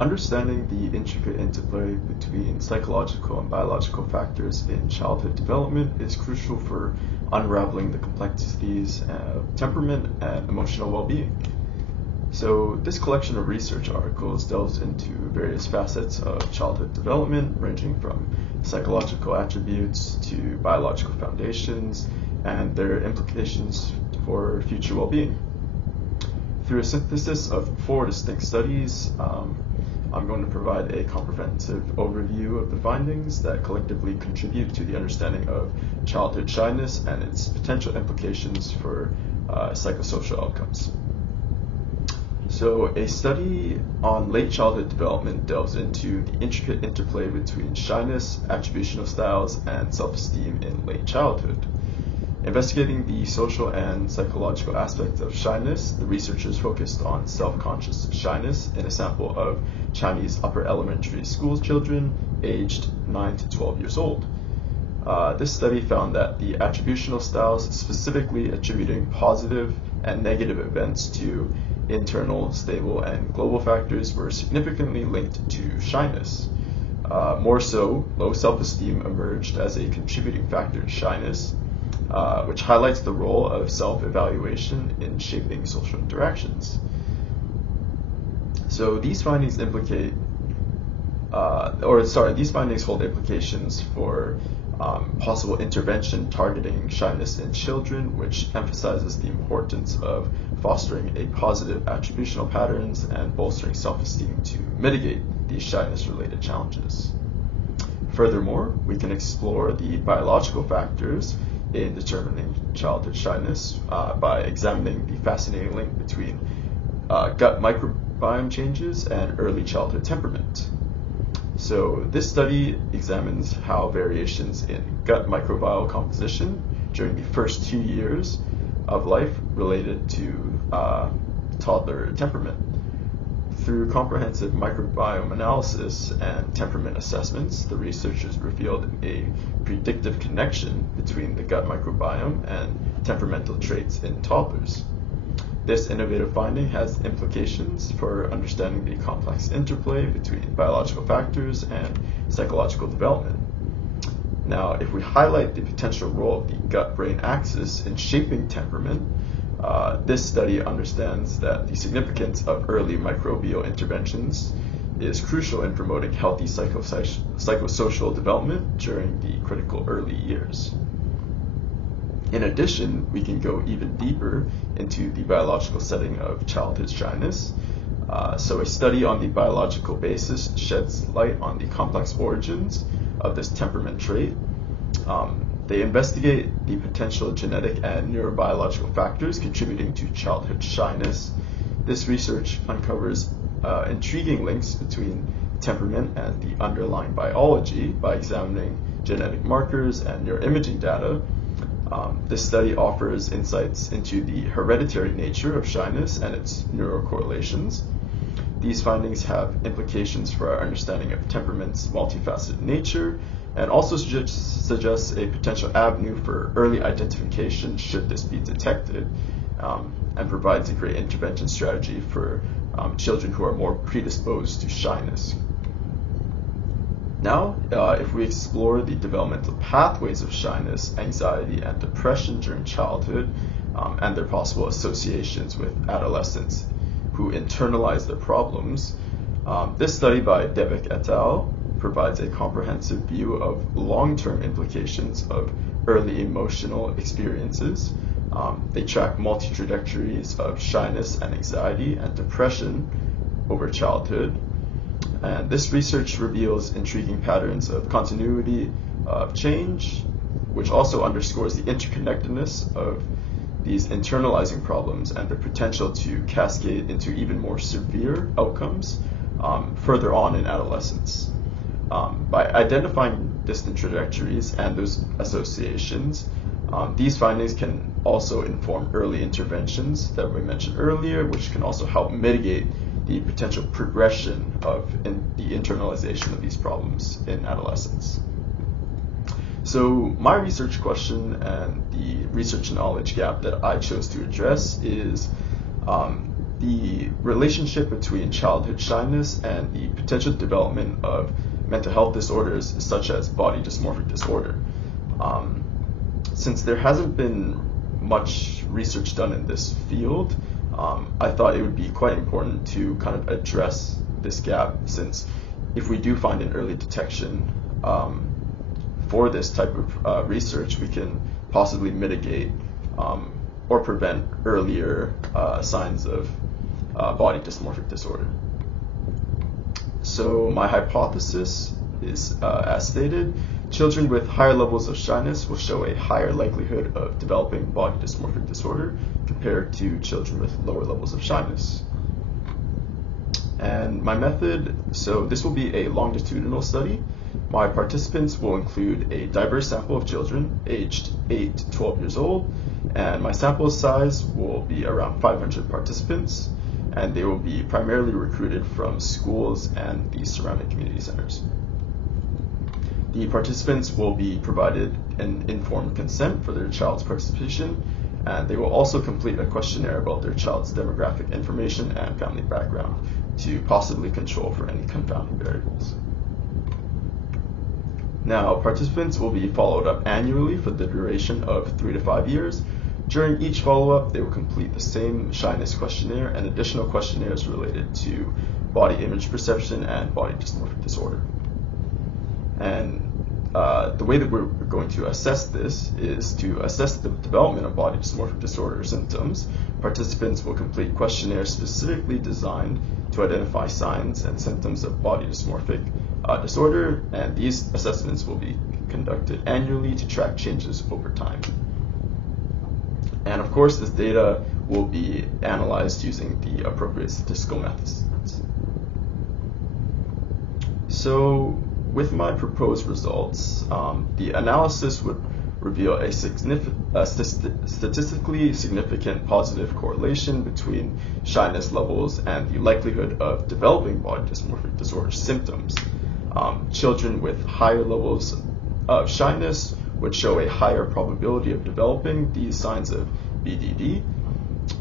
Understanding the intricate interplay between psychological and biological factors in childhood development is crucial for unraveling the complexities of temperament and emotional well-being. So this collection of research articles delves into various facets of childhood development, ranging from psychological attributes to biological foundations and their implications for future well-being. Through a synthesis of 4 distinct studies, I'm going to provide a comprehensive overview of the findings that collectively contribute to the understanding of childhood shyness and its potential implications for psychosocial outcomes. So a study on late childhood development delves into the intricate interplay between shyness, attributional styles, and self-esteem in late childhood. Investigating the social and psychological aspects of shyness, the researchers focused on self-conscious shyness in a sample of Chinese upper elementary school children aged 9 to 12 years old. This study found that the attributional styles, specifically attributing positive and negative events to internal, stable, and global factors, were significantly linked to shyness. More so, low self-esteem emerged as a contributing factor to shyness, which highlights the role of self-evaluation in shaping social interactions. So these findings these findings hold implications for possible intervention targeting shyness in children, which emphasizes the importance of fostering a positive attributional patterns and bolstering self-esteem to mitigate these shyness-related challenges. Furthermore, we can explore the biological factors in determining childhood shyness by examining the fascinating link between gut microbiome changes and early childhood temperament. So this study examines how variations in gut microbial composition during the first 2 years of life related to toddler temperament. Through comprehensive microbiome analysis and temperament assessments, the researchers revealed a predictive connection between the gut microbiome and temperamental traits in toddlers. This innovative finding has implications for understanding the complex interplay between biological factors and psychological development. Now, if we highlight the potential role of the gut-brain axis in shaping temperament, this study understands that the significance of early microbial interventions is crucial in promoting healthy psychosocial development during the critical early years. In addition, we can go even deeper into the biological setting of childhood shyness. So a study on the biological basis sheds light on the complex origins of this temperament trait. They investigate the potential genetic and neurobiological factors contributing to childhood shyness. This research uncovers intriguing links between temperament and the underlying biology by examining genetic markers and neuroimaging data. This study offers insights into the hereditary nature of shyness and its neurocorrelations. These findings have implications for our understanding of temperament's multifaceted nature and also suggests a potential avenue for early identification should this be detected, and provides a great intervention strategy for children who are more predisposed to shyness. Now, if we explore the developmental pathways of shyness, anxiety, and depression during childhood, and their possible associations with adolescents who internalize their problems, this study by Devik et al. Provides a comprehensive view of long-term implications of early emotional experiences. They track multi-trajectories of shyness and anxiety and depression over childhood. And this research reveals intriguing patterns of continuity of change, which also underscores the interconnectedness of these internalizing problems and their potential to cascade into even more severe outcomes further on in adolescence. By identifying distant trajectories and those associations, these findings can also inform early interventions that we mentioned earlier, which can also help mitigate the potential progression of the internalization of these problems in adolescence. So my research question and the research knowledge gap that I chose to address is the relationship between childhood shyness and the potential development of mental health disorders such as body dysmorphic disorder. Since there hasn't been much research done in this field, I thought it would be quite important to kind of address this gap, since if we do find an early detection for this type of research, we can possibly mitigate or prevent earlier signs of body dysmorphic disorder. So my hypothesis is, as stated, children with higher levels of shyness will show a higher likelihood of developing body dysmorphic disorder compared to children with lower levels of shyness. And my method, so this will be a longitudinal study. My participants will include a diverse sample of children aged 8 to 12 years old, and my sample size will be around 500 participants, and they will be primarily recruited from schools and the surrounding community centers. The participants will be provided an informed consent for their child's participation, and they will also complete a questionnaire about their child's demographic information and family background to possibly control for any confounding variables. Now, participants will be followed up annually for the duration of 3 to 5 years. During each follow-up, they will complete the same shyness questionnaire and additional questionnaires related to body image perception and body dysmorphic disorder. And the way that we're going to assess this is to assess the development of body dysmorphic disorder symptoms. Participants will complete questionnaires specifically designed to identify signs and symptoms of body dysmorphic disorder, and these assessments will be conducted annually to track changes over time. And of course, this data will be analyzed using the appropriate statistical methods. So, with my proposed results, the analysis would reveal a statistically significant positive correlation between shyness levels and the likelihood of developing body dysmorphic disorder symptoms. Children with higher levels of shyness would show a higher probability of developing these signs of BDD,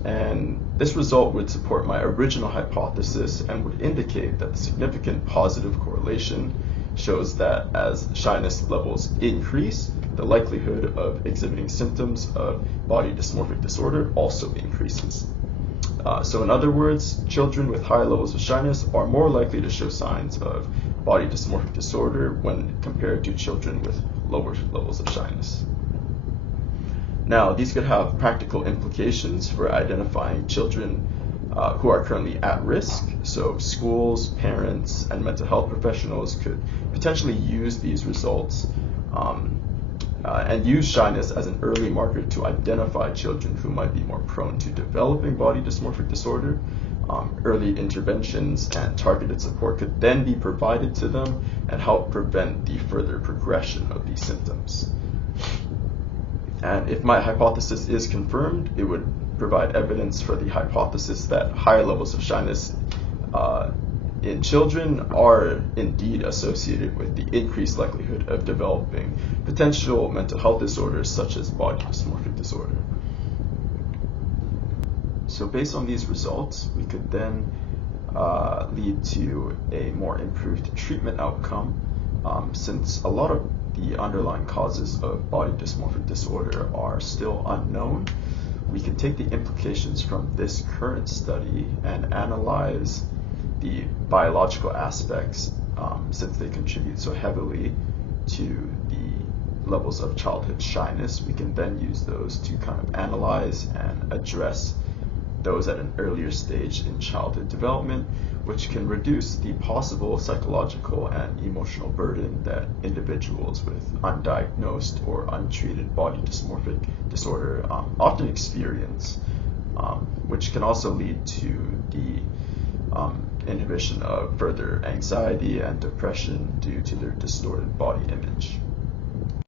and this result would support my original hypothesis and would indicate that the significant positive correlation shows that as shyness levels increase, the likelihood of exhibiting symptoms of body dysmorphic disorder also increases. So in other words, children with higher levels of shyness are more likely to show signs of body dysmorphic disorder when compared to children with lower levels of shyness. Now, these could have practical implications for identifying children who are currently at risk. So schools, parents, and mental health professionals could potentially use these results and use shyness as an early marker to identify children who might be more prone to developing body dysmorphic disorder. Early interventions and targeted support could then be provided to them and help prevent the further progression of these symptoms. And if my hypothesis is confirmed, it would provide evidence for the hypothesis that higher levels of shyness in children are indeed associated with the increased likelihood of developing potential mental health disorders such as body dysmorphic disorder. So based on these results, we could then lead to a more improved treatment outcome, since a lot of the underlying causes of body dysmorphic disorder are still unknown. We can take the implications from this current study and analyze the biological aspects, since they contribute so heavily to the levels of childhood shyness. We can then use those to kind of analyze and address those at an earlier stage in childhood development, which can reduce the possible psychological and emotional burden that individuals with undiagnosed or untreated body dysmorphic disorder often experience, which can also lead to the inhibition of further anxiety and depression due to their distorted body image.